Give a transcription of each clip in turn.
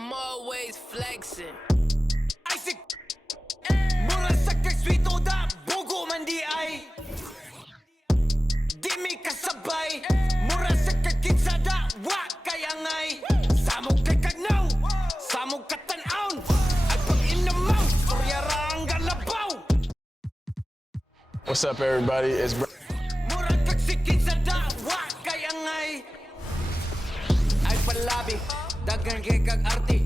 I'm always flexing. Isaac, mura sa kagswito da, bugo man di ay. Di mi kasabay, mura sa kaginsada, wa kaya ngay. Samog kay kagnaw, samog katanaon, at pag inamaw, suryarang galabaw. What's up, everybody? It's Mura kagsikinsada, wa kaya ngay. Ay palabi, dagan kay kag arti,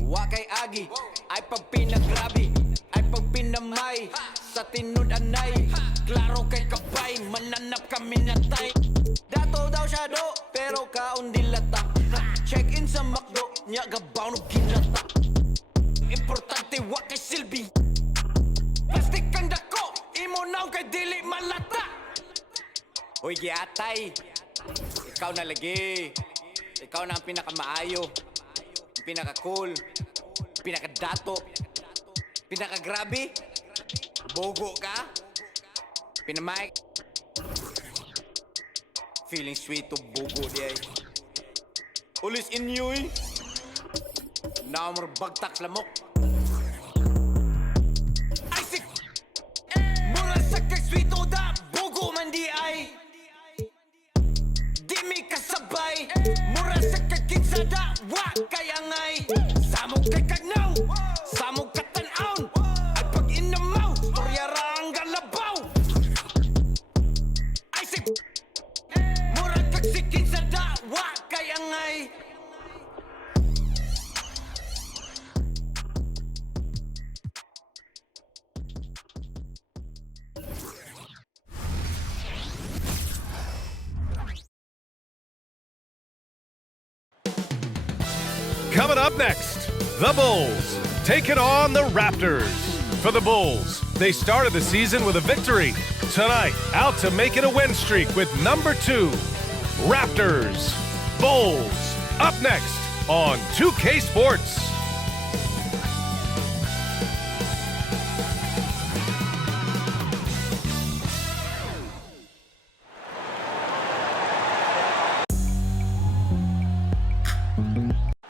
wa kay agi. Ay pag pinagrabi, ay pag pinamay, sa tinud anay, klaro kay kabay, mananap kami natay. Dato daw siya do, pero kaon dilata. Check in sa McDo, nya gabaw no ginata. Importante wa kay silbi, plastic kang dako, imo naw kay dili malata. Hoy giatay, ikaw na lagi. Ikaw na ang pinakamaayo, pinaka-cool, pinaka-dato, pinaka-grabe, bogo ka, pinamike. Feeling sweet to bogo di ay. Ulis inyo eh. Naamor bagtak lamok. Isaac, mura sa kagswito da, bogo man di ay. Di mi kasabay, mura sa kaginsada, wa kaya ngay. Samog kay kagnaw, samog katanaon, at pag inamaw, suryarang galabaw. Isaac, mura kagsikinsada, wa kaya ngay. Coming up next, the Bulls taking on the Raptors. For the Bulls, they started the season with a victory. Tonight, out to make it a win streak with number 2, Raptors. Bulls, up next on 2K Sports.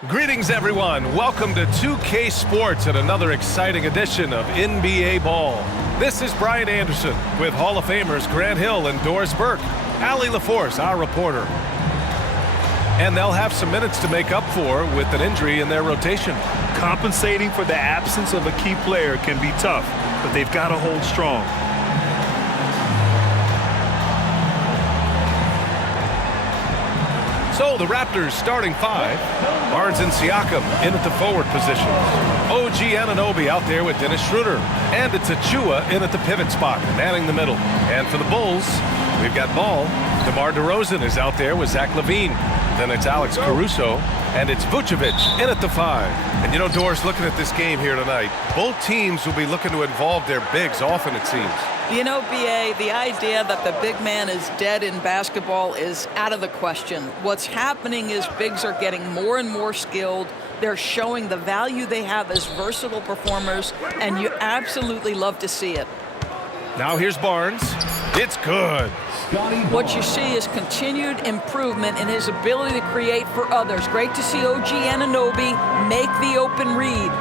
Greetings, everyone. Welcome to 2K Sports and another exciting edition of NBA Ball. This is Brian Anderson with Hall of Famers Grant Hill and Doris Burke. Allie LaForce, our reporter. And they'll have some minutes to make up for with an injury in their rotation. Compensating for the absence of a key player can be tough, but they've got to hold strong. So the Raptors starting 5. Barnes and Siakam in at the forward positions. OG Anunoby out there with Dennis Schroeder. And it's Achua in at the pivot spot, manning the middle. And for the Bulls, we've got Ball. DeMar DeRozan is out there with Zach LaVine. Then it's Alex Caruso. And it's Vucevic in at the 5. And you know, Doris, looking at this game here tonight, both teams will be looking to involve their bigs often, it seems. You know, B.A., the idea that the big man is dead in basketball is out of the question. What's happening is bigs are getting more and more skilled. They're showing the value they have as versatile performers, and you absolutely love to see it. Now here's Barnes. It's good. What you see is continued improvement in his ability to create for others. Great to see OG Anunoby make the open read.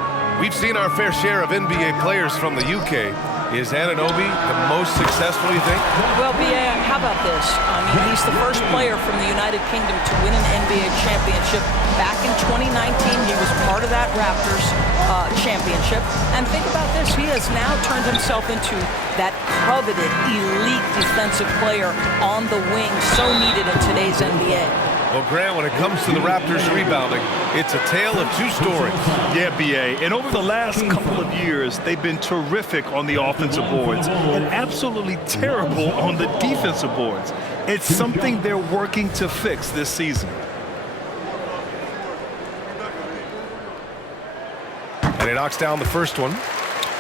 We've seen our fair share of NBA players from the UK. Is Anunoby the most successful, you think? Well, B.A., how about this? I mean, he's the first player from the United Kingdom to win an NBA championship. Back in 2019, he was part of that Raptors championship. And think about this, he has now turned himself into that coveted, elite defensive player on the wing, so needed in today's NBA. Well, Grant, when it comes to the Raptors rebounding, it's a tale of two stories. Yeah, B.A., and over the last couple of years, they've been terrific on the offensive boards and absolutely terrible on the defensive boards. It's something they're working to fix this season. And he knocks down the first one.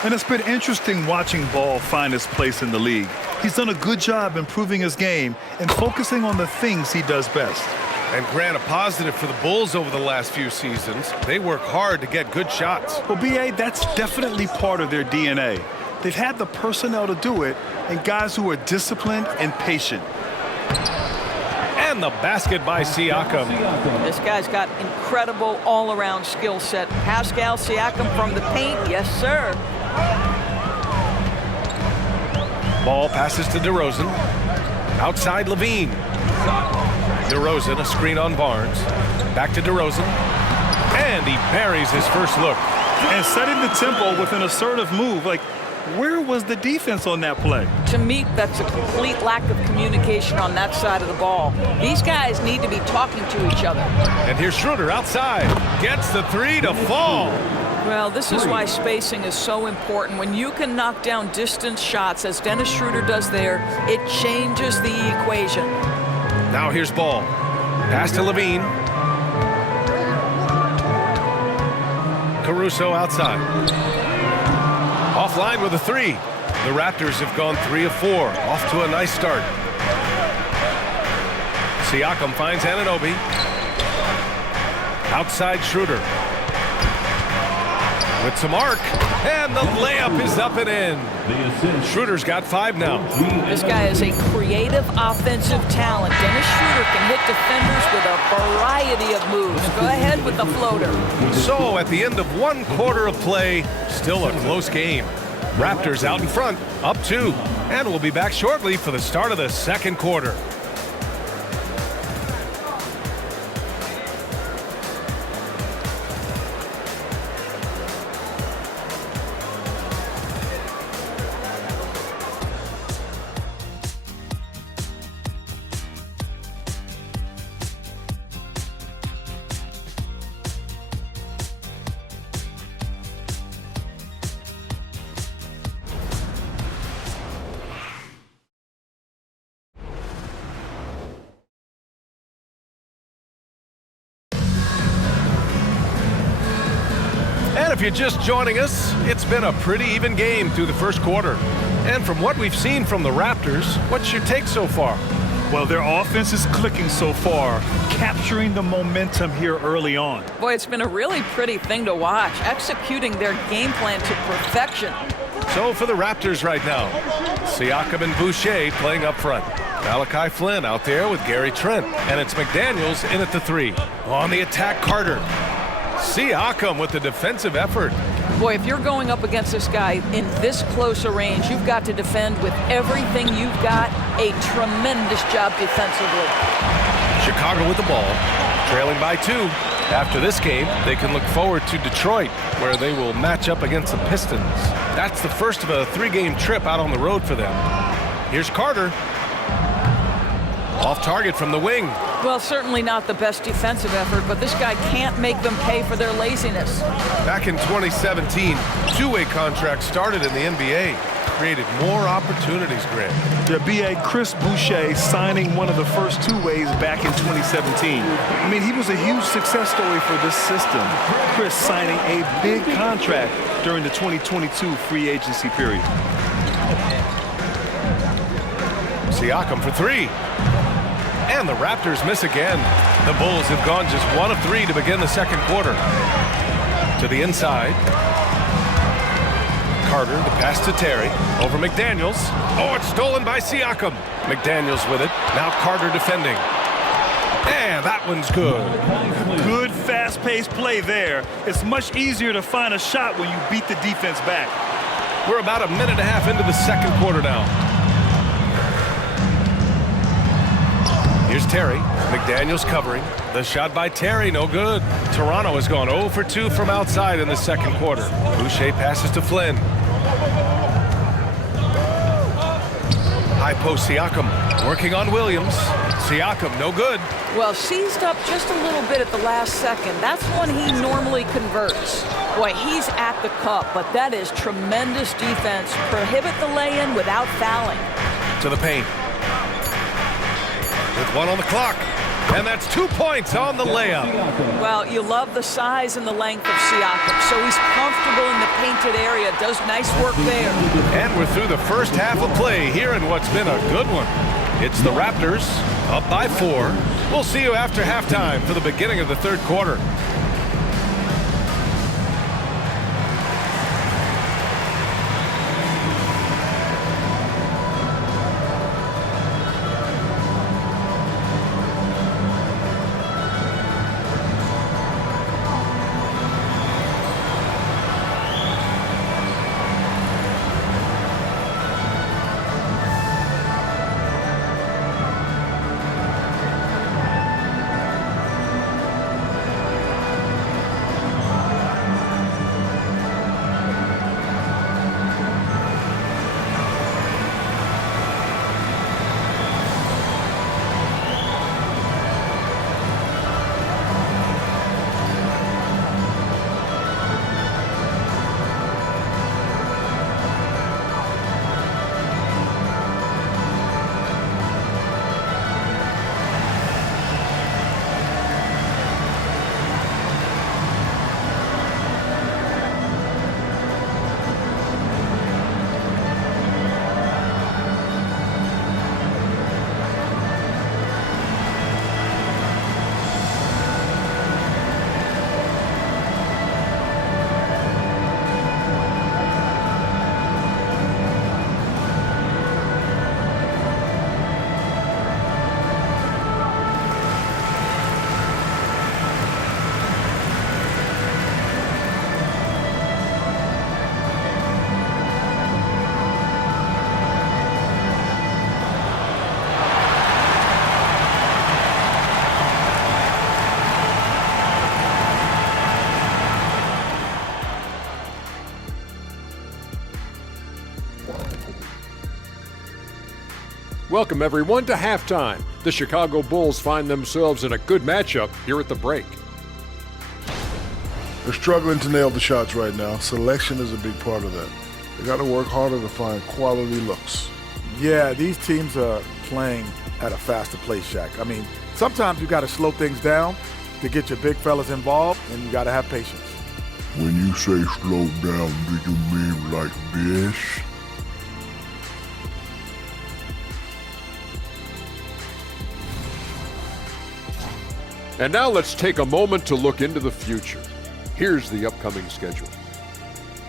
And it's been interesting watching Ball find his place in the league. He's done a good job improving his game and focusing on the things he does best. And Grant, a positive for the Bulls over the last few seasons. They work hard to get good shots. Well, B.A., that's definitely part of their DNA. They've had the personnel to do it and guys who are disciplined and patient. And the basket by Siakam. This guy's got incredible all-around skill set. Pascal Siakam from the paint, yes, sir. Ball passes to DeRozan. Outside Levine. DeRozan, a screen on Barnes. Back to DeRozan. And he buries his first look. And setting the tempo with an assertive move. Like, where was the defense on that play? To me, that's a complete lack of communication on that side of the ball. These guys need to be talking to each other. And here's Schroeder outside. Gets the three to fall. Well, this is why spacing is so important. When you can knock down distance shots, as Dennis Schroeder does there, it changes the equation. Now here's Ball. Pass to Levine. Caruso outside. Offline with a three. The Raptors have gone 3 of 4. Off to a nice start. Siakam finds Anunoby. Outside Schroeder. With some arc. And the layup is up and in. Schroeder's got 5 now. This guy is a creative offensive talent. Dennis Schroeder can hit defenders with a variety of moves. Go ahead with the floater. So at the end of 1 quarter of play, still a close game. Raptors out in front, up 2. And we'll be back shortly for the start of the second quarter. And if you're just joining us, it's been a pretty even game through the first quarter. And from what we've seen from the Raptors, what's your take so far? Well, their offense is clicking so far, capturing the momentum here early on. Boy, it's been a really pretty thing to watch, executing their game plan to perfection. So for the Raptors right now, Siakam and Boucher playing up front. Malachi Flynn out there with Gary Trent. And it's McDaniels in at the 3. On the attack, Carter. Siakam with the defensive effort. Boy, if you're going up against this guy in this close a range, you've got to defend with everything you've got. A tremendous job defensively. Chicago with the ball, trailing by 2. After this game, they can look forward to Detroit, where they will match up against the Pistons. That's the first of a 3-game trip out on the road for them. Here's Carter. Off target from the wing. Well, certainly not the best defensive effort, but this guy can't make them pay for their laziness. Back in 2017, two-way contracts started in the NBA. Created more opportunities, Grant. The BA Chris Boucher signing one of the first two-ways back in 2017. I mean, he was a huge success story for this system. Chris signing a big contract during the 2022 free agency period. Siakam for 3. And the Raptors miss again. The Bulls have gone just 1 of 3 to begin the second quarter. To the inside. Carter, the pass to Terry. Over McDaniels. Oh, it's stolen by Siakam. McDaniels with it. Now Carter defending. And that one's good. Good fast-paced play there. It's much easier to find a shot when you beat the defense back. We're about a minute and a half into the second quarter now. Here's Terry. McDaniels covering. The shot by Terry, no good. Toronto has gone 0 for 2 from outside in the second quarter. Boucher passes to Flynn. High post Siakam working on Williams. Siakam, no good. Well, seized up just a little bit at the last second. That's when he normally converts. Boy, he's at the cup, but that is tremendous defense. Prohibit the lay-in without fouling. To the paint. With 1 on the clock. And that's 2 points on the layup. Well, you love the size and the length of Siakam, so he's comfortable in the painted area, does nice work there. And we're through the first half of play here in what's been a good one. It's the Raptors up by 4. We'll see you after halftime for the beginning of the third quarter. Welcome, everyone, to halftime. The Chicago Bulls find themselves in a good matchup here at the break. They're struggling to nail the shots right now. Selection is a big part of that. They got to work harder to find quality looks. Yeah, these teams are playing at a faster pace, Shaq. I mean, sometimes you got to slow things down to get your big fellas involved, and you got to have patience. When you say slow down, do you mean like this? And now let's take a moment to look into the future. Here's the upcoming schedule.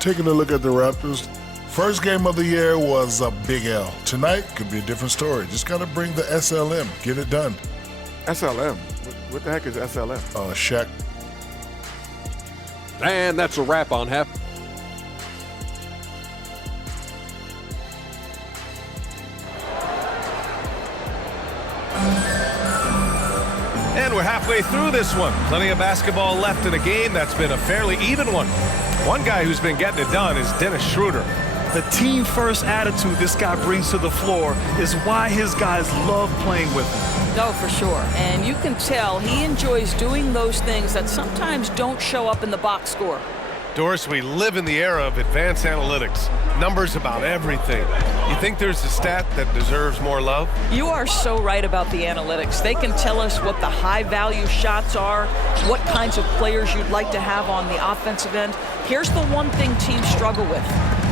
Taking a look at the Raptors, first game of the year was a big L. Tonight could be a different story. Just got to bring the SLM, get it done. SLM? What the heck is SLM? Shaq. And that's a wrap on half. And we're halfway through this one. Plenty of basketball left in a game that's been a fairly even one. One guy who's been getting it done is Dennis Schroeder. The team-first attitude this guy brings to the floor is why his guys love playing with him. No, for sure. And you can tell he enjoys doing those things that sometimes don't show up in the box score. Doris, we live in the era of advanced analytics. Numbers about everything. You think there's a stat that deserves more love? You are so right about the analytics. They can tell us what the high-value shots are, what kinds of players you'd like to have on the offensive end. Here's the one thing teams struggle with: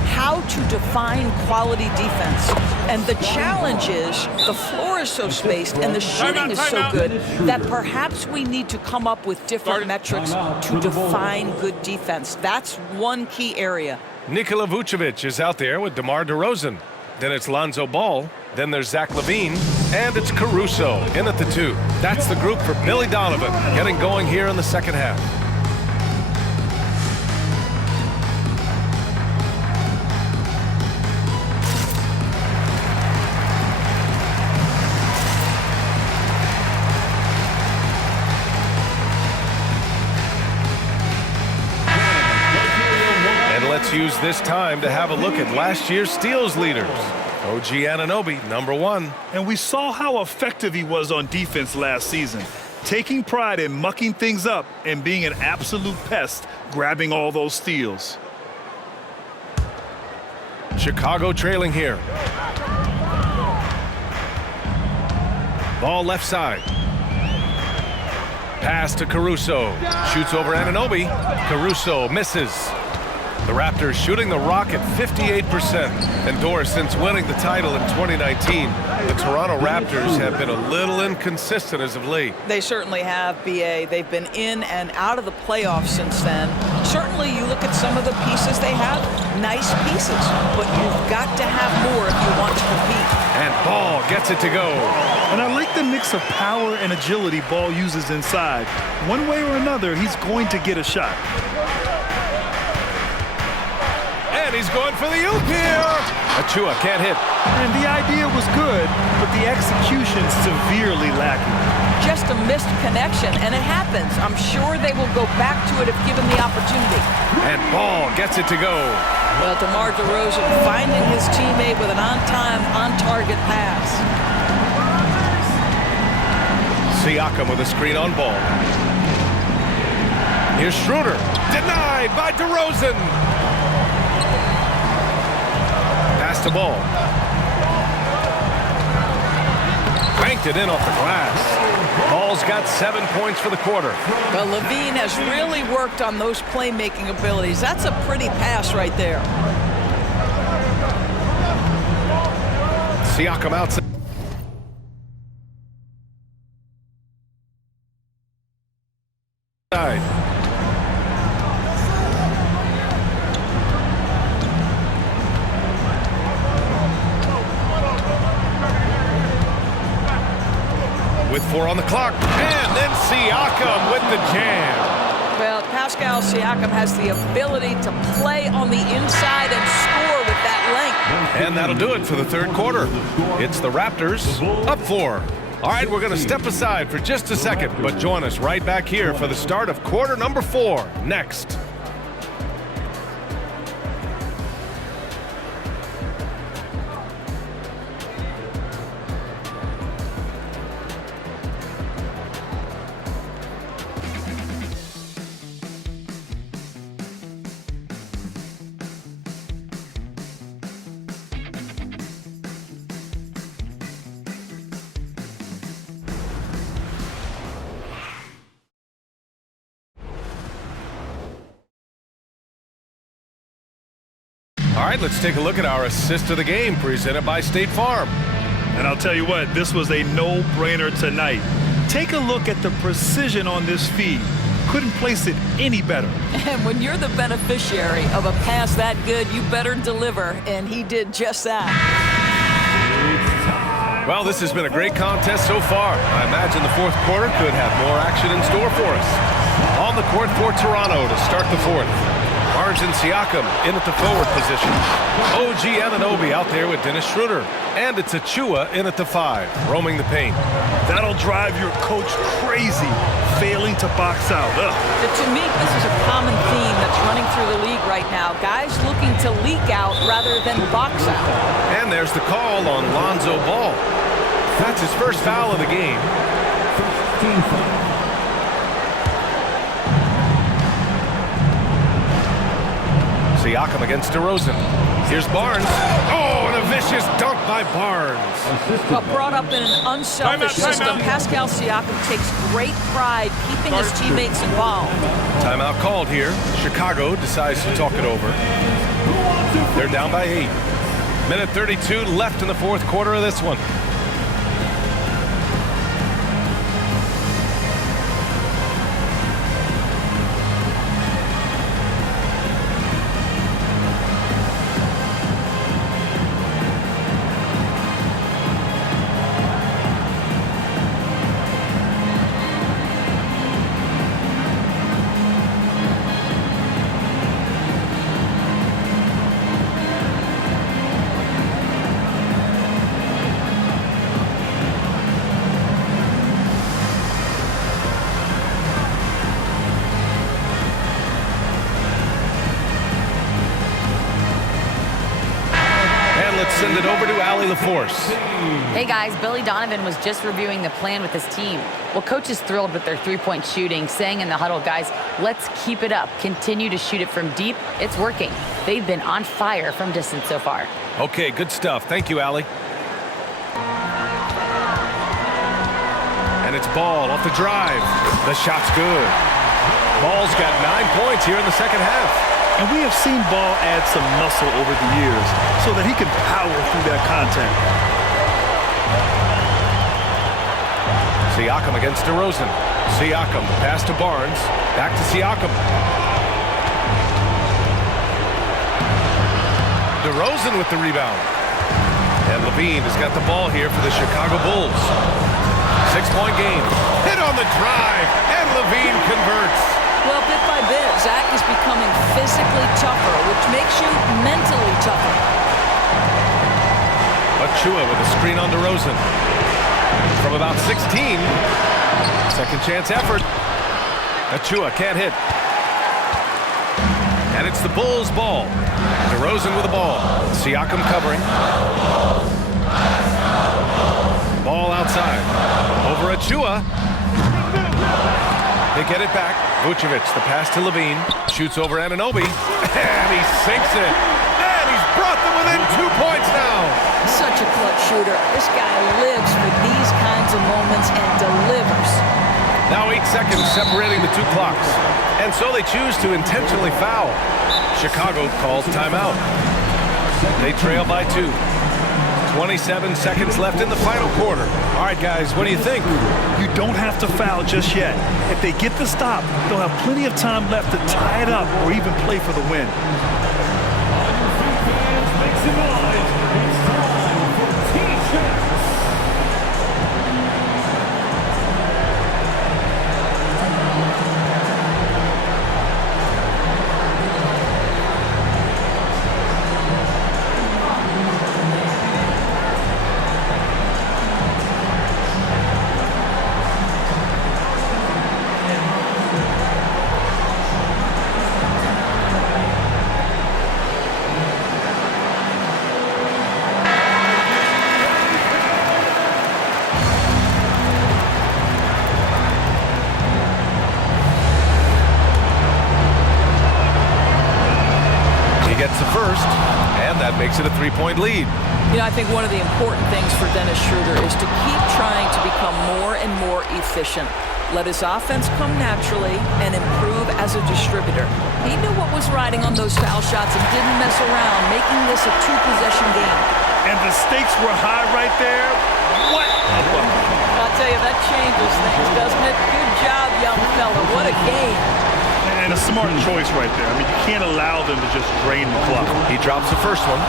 how to define quality defense. And the challenge is the floor is so spaced and the shooting is so good that perhaps we need to come up with different metrics to define good defense. That's one key area. Nikola Vucevic is out there with DeMar DeRozan. Then it's Lonzo Ball. Then there's Zach LaVine. And it's Caruso in at the 2. That's the group for Billy Donovan getting going here in the second half. Let's use this time to have a look at last year's steals leaders. OG Anunoby, #1. And we saw how effective he was on defense last season, taking pride in mucking things up and being an absolute pest, grabbing all those steals. Chicago trailing here. Ball left side. Pass to Caruso. Shoots over Anunoby. Caruso misses. The Raptors shooting the rock at 58%. And Doris, since winning the title in 2019, the Toronto Raptors have been a little inconsistent as of late. They certainly have, B.A. They've been in and out of the playoffs since then. Certainly, you look at some of the pieces they have, nice pieces, but you've got to have more if you want to compete. And Ball gets it to go. And I like the mix of power and agility Ball uses inside. One way or another, he's going to get a shot. And he's going for the oop here. Achua can't hit. And the idea was good, but the execution severely lacking. Just a missed connection, and it happens. I'm sure they will go back to it if given the opportunity. And Ball gets it to go. Well, DeMar DeRozan finding his teammate with an on-time, on-target pass. Siakam with a screen on Ball. Here's Schroeder. Denied by DeRozan. Pass to Ball. Banked it in off the glass. Ball's got 7 points for the quarter. Well, LaVine has really worked on those playmaking abilities. That's a pretty pass right there. Siakam outside. With 4 on the clock, and then Siakam with the jam. Well, Pascal Siakam has the ability to play on the inside and score with that length. And that'll do it for the third quarter. It's the Raptors up 4. All right, we're going to step aside for just a second, but join us right back here for the start of quarter number 4 next. All right, let's take a look at our assist of the game presented by State Farm. And I'll tell you what, this was a no-brainer tonight. Take a look at the precision on this feed. Couldn't place it any better. And when you're the beneficiary of a pass that good, you better deliver, and he did just that. Well, this has been a great contest so far. I imagine the fourth quarter could have more action in store for us. On the court for Toronto to start the fourth. Barnes and Siakam in at the forward position. OG Anunoby out there with Dennis Schroeder. And it's Achua in at the 5, roaming the paint. That'll drive your coach crazy, failing to box out. Ugh. To me, this is a common theme that's running through the league right now. Guys looking to leak out rather than box out. And there's the call on Lonzo Ball. That's his first foul of the game. Siakam against DeRozan. Here's Barnes. Oh, and a vicious dunk by Barnes. But brought up in an unselfish system, Pascal Siakam takes great pride keeping his teammates involved. Timeout called here. Chicago decides to talk it over. They're down by 8. Minute 32 left in the fourth quarter of this one. Send it over to Allie LaForce. Hey guys, Billy Donovan was just reviewing the plan with his team. Well, coach is thrilled with their three-point shooting, saying in the huddle, guys, let's keep it up. Continue to shoot it from deep. It's working. They've been on fire from distance so far. Okay, good stuff. Thank you, Allie. And it's Ball off the drive. The shot's good. Ball's got 9 points here in the second half. And we have seen Ball add some muscle over the years so that he can power through that contact. Siakam against DeRozan. Siakam, pass to Barnes. Back to Siakam. DeRozan with the rebound. And Levine has got the ball here for the Chicago Bulls. 6-point game. Hit on the drive, and Levine converts. Well, bit by bit, Zach is becoming physically tougher, which makes you mentally tougher. Achua with a screen on DeRozan. From about 16. Second chance effort. Achua can't hit. And it's the Bulls' ball. DeRozan with the ball. Siakam covering. Ball outside. Over Achua. They get it back. Vucevic, the pass to Levine. Shoots over Anunoby. And he sinks it. And he's brought them within 2 points now. Such a clutch shooter. This guy lives for these kinds of moments and delivers. Now 8 seconds separating the two clocks. And so they choose to intentionally foul. Chicago calls timeout. They trail by 2. 27 seconds left in the final quarter. All right, guys, what do you think? You don't have to foul just yet. If they get the stop, they'll have plenty of time left to tie it up or even play for the win. Gets the first, and that makes it a 3-point lead. You know, I think one of the important things for Dennis Schroeder is to keep trying to become more and more efficient. Let his offense come naturally and improve as a distributor. He knew what was riding on those foul shots and didn't mess around, making this a two-possession game. And the stakes were high right there. What a bucket. I'll tell you, that changes things, doesn't it? Good job, young fella. What a game. And a smart choice right there. I mean, you can't allow them to just drain the clock. He drops the first one,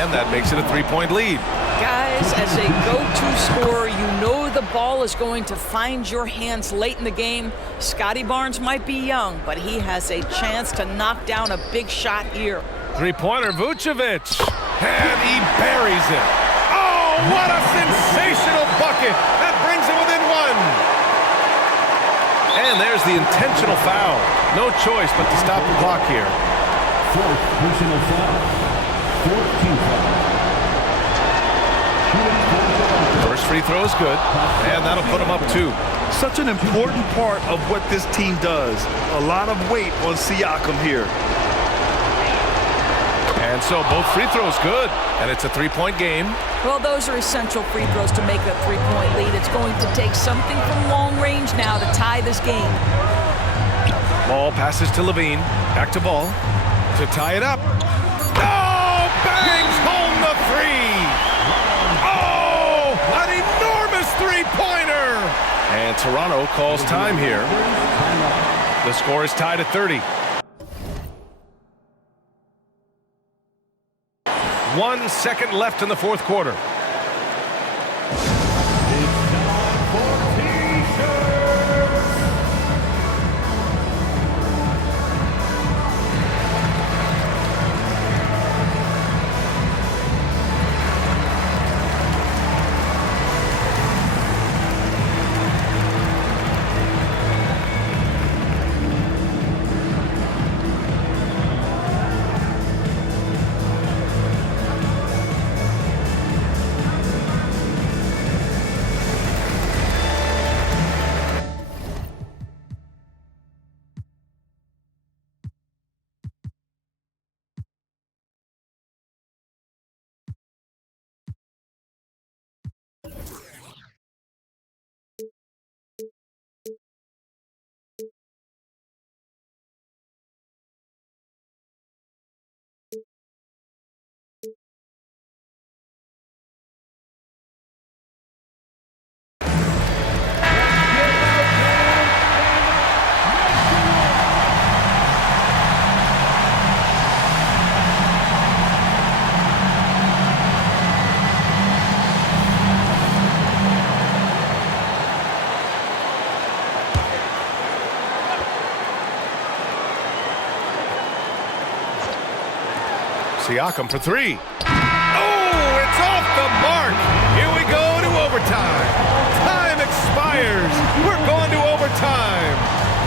and that makes it a 3-point lead. Guys, as a go-to scorer, you know the ball is going to find your hands late in the game. Scotty Barnes might be young, but he has a chance to knock down a big shot here. Three-pointer, Vucevic. And he buries it. Oh, what a sensational bucket. That brings him within one. And there's the intentional foul. No choice but to stop the clock here. Fourth personal foul. 14th foul. First free throw is good, and that'll put him up 2. Such an important part of what this team does. A lot of weight on Siakam here. And so both free throws good, and it's a 3-point game. Well, those are essential free throws to make a 3-point lead. It's going to take something from long range now to tie this game. Ball passes to Levine. Back to Ball to tie it up. Oh, bangs home the 3. Oh, an enormous three-pointer. And Toronto calls time here. The score is tied at 30. 1 second left in the fourth quarter. Siakam for 3. Oh, it's off the mark. Here we go to overtime. Time expires. We're going to overtime.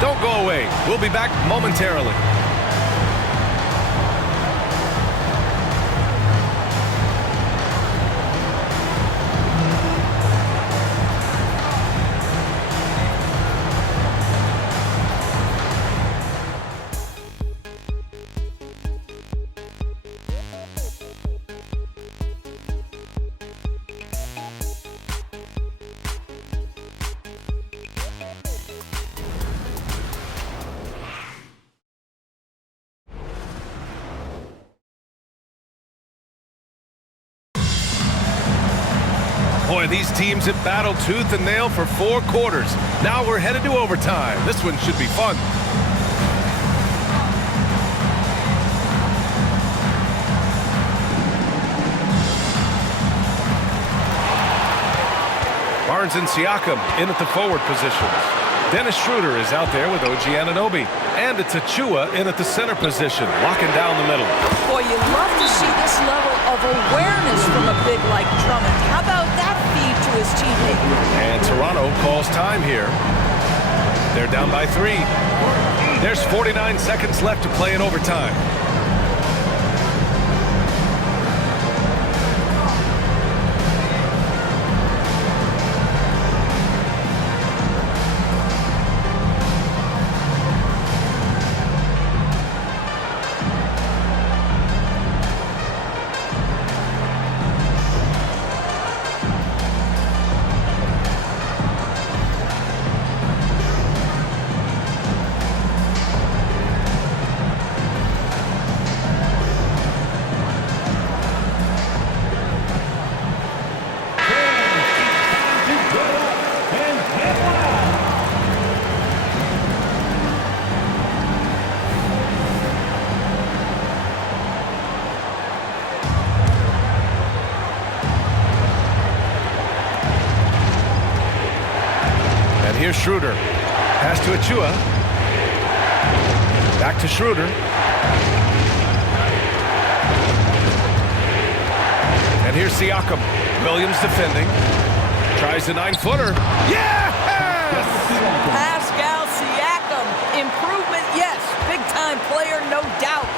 Don't go away. We'll be back momentarily. Boy, these teams have battled tooth and nail for 4 quarters. Now we're headed to overtime. This one should be fun. Barnes and Siakam in at the forward positions. Dennis Schroeder is out there with OG Anunoby. And it's Achua in at the center position, locking down the middle. Boy, you love to see this level of awareness from a big like Drummond. How about that feed to his teammate? And Toronto calls time here. They're down by 3. There's 49 seconds left to play in overtime. here's Schroeder. Pass to Achua. Back to Schroeder. And here's Siakam. Williams defending. Tries a 9-footer. Yes! Pascal Siakam. Improvement, yes. Big-time player, no doubt.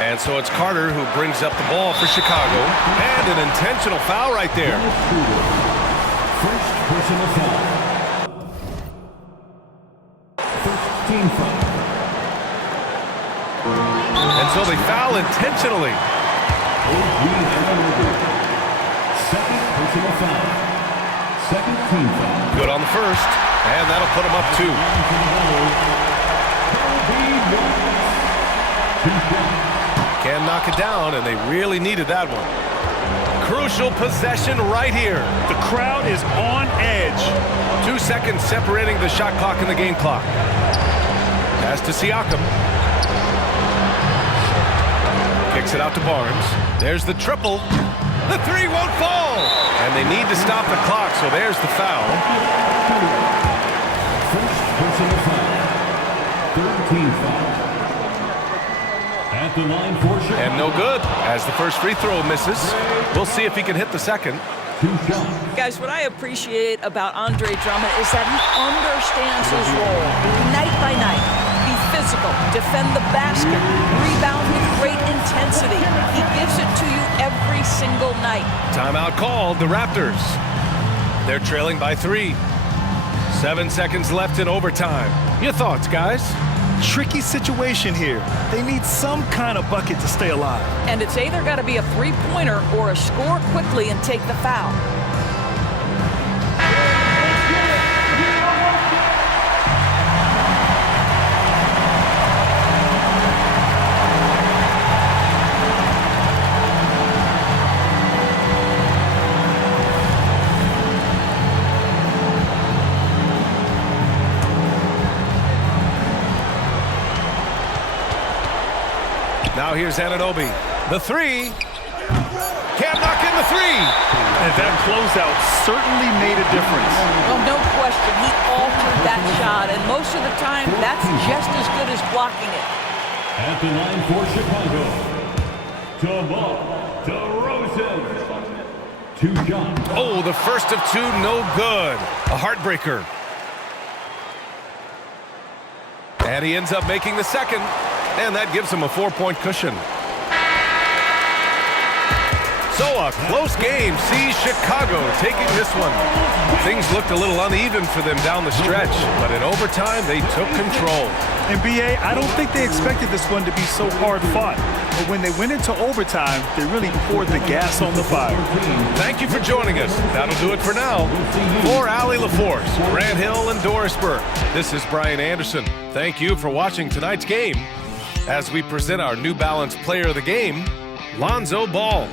And so it's Carter who brings up the ball for Chicago. And an intentional foul right there. First personal foul. First team foul. And so they foul intentionally. OG Anunoby. Second personal foul. Second team foul. Good on the first. And that'll put him up 2. Can knock it down, and they really needed that one. Crucial possession right here. The crowd is on edge. 2 seconds separating the shot clock and the game clock. Pass to Siakam. Kicks it out to Barnes. There's the triple. The 3 won't fall. And they need to stop the clock, so there's the foul. First personal foul. Third team foul. At the line for Chicago. And no good, as the first free throw misses. We'll see if he can hit the second. 2 shots. Guys, what I appreciate about Andre Drummond is that he understands his role night by night. Be physical, defend the basket, rebound with great intensity. He gives it to you every single night. Timeout called, the Raptors. They're trailing by 3. 7 seconds left in overtime. Your thoughts, guys? Tricky situation here. They need some kind of bucket to stay alive. And it's either got to be a three-pointer or a score quickly and take the foul. Now here's Anunoby. The 3. Can't knock in the 3. And that closeout certainly made a difference. Well, no question. He altered that shot, and most of the time, that's just as good as blocking it. At the line for Chicago. DeMar DeRozan. 2 shots. Oh, the first of 2, no good. A heartbreaker. And he ends up making the second. And that gives him a 4-point cushion. So a close game sees Chicago taking this one. Things looked a little uneven for them down the stretch, but in overtime, they took control. And BA, I don't think they expected this one to be so hard fought. But when they went into overtime, they really poured the gas on the fire. Thank you for joining us. That'll do it for now. For Allie LaForce, Grant Hill, and Doris Burke, this is Brian Anderson. Thank you for watching tonight's game as we present our New Balance Player of the Game, Lonzo Ball.